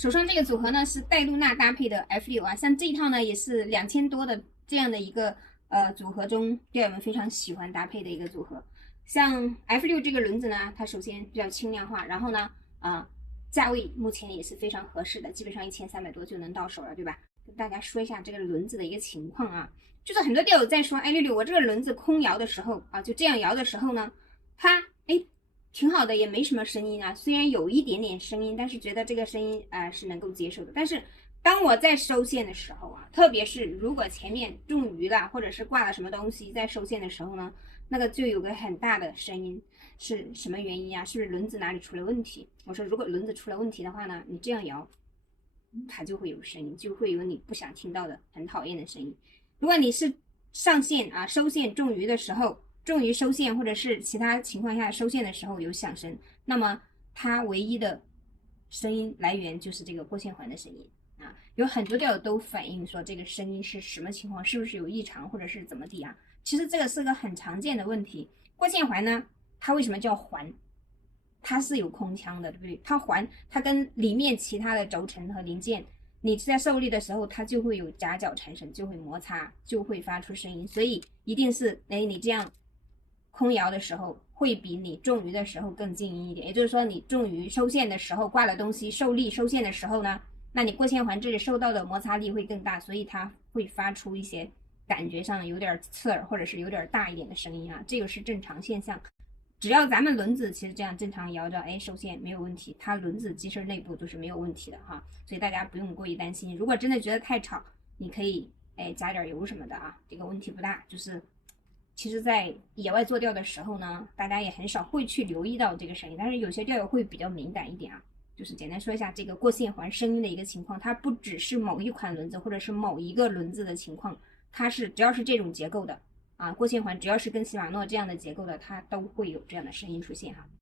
手上这个组合呢是黛露娜搭配的 F6啊，像这一套呢也是2000多的这样的一个组合中，钓友们非常喜欢搭配的一个组合。像 F6这个轮子呢，它首先比较轻量化，然后呢，价位目前也是非常合适的，基本上1300多就能到手了，对吧？跟大家说一下这个轮子的一个情况啊，就是很多钓友在说，哎，六六，我这个轮子空摇的时候啊，就这样摇的时候呢，它挺好的，也没什么声音啊，虽然有一点点声音，但是觉得这个声音是能够接受的。但是当我在收线的时候啊，特别是如果前面中鱼了，或者是挂了什么东西在收线的时候呢，那个就有个很大的声音，是什么原因啊？是不是轮子哪里出了问题？我说如果轮子出了问题的话呢，你这样摇，它就会有声音，就会有你不想听到的很讨厌的声音。如果你是上线啊收线中鱼的时候，中鱼收线或者是其他情况下收线的时候有响声，那么它唯一的声音来源就是这个过线环的声音啊。有很多钓友都反映说这个声音是什么情况，是不是有异常或者是怎么地啊？其实这个是个很常见的问题。过线环呢，它为什么叫环？它是有空腔的，对不对？它环它跟里面其他的轴承和零件，你在受力的时候，它就会有夹角产生，就会摩擦，就会发出声音。所以一定是，你这样空摇的时候，会比你中鱼的时候更静音一点。也就是说，你中鱼收线的时候挂了东西，受力收线的时候呢，那你过线环这里受到的摩擦力会更大，所以它会发出一些感觉上有点刺耳或者是有点大一点的声音啊，这个是正常现象。只要咱们轮子其实这样正常摇着，收线没有问题，它轮子机身内部都是没有问题的哈，所以大家不用过于担心。如果真的觉得太吵，你可以加点油什么的啊，这个问题不大。就是其实，在野外做钓的时候呢，大家也很少会去留意到这个声音，但是有些钓友会比较敏感一点啊。就是简单说一下这个过线环声音的一个情况，它不只是某一款轮子或者是某一个轮子的情况，它是只要是这种结构的。过线环只要是跟西瓦诺这样的结构的，它都会有这样的声音出现哈。